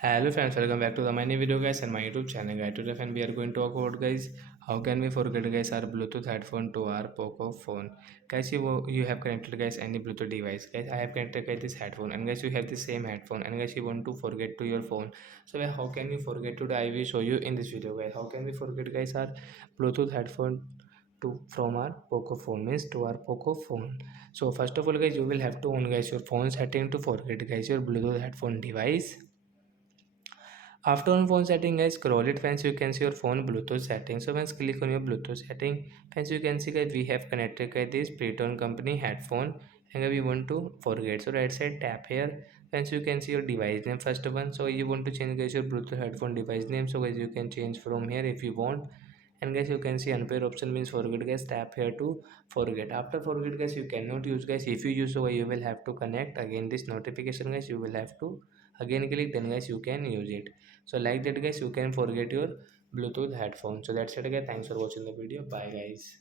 Hello friends, welcome back to my new video guys and my YouTube channel guys. Today friend we are going to talk about guys how can we forget guys our Bluetooth headphone to our Poco phone. Guys you have connected guys any Bluetooth device. Guys I have connected guys this headphone and guys you have the same headphone and guys you want to forget to your phone. So guys, how can you forget today? I will show you in this video guys. How can we forget guys our Bluetooth headphone to from our Poco phone means to our Poco phone. So first of all guys you will have to on guys your phone setting to forget guys your Bluetooth headphone device. After on phone setting guys, scroll it friends, you can see your phone Bluetooth setting. So once click on your Bluetooth setting friends, you can see guys we have connected guys this Preton company headphone and we want to forget. So right side tap here friends, you can see your device name first one. So you want to change guys your Bluetooth headphone device name. So guys you can change from here if you want. And guys you can see unpair option means forget guys, tap here to forget. After forget guys you cannot use guys. If you use, so you will have to connect again this notification guys, you will have to again click, then guys you can use it. So like that guys you can forget your Bluetooth headphone. So that's it guys, thanks for watching the video, bye guys.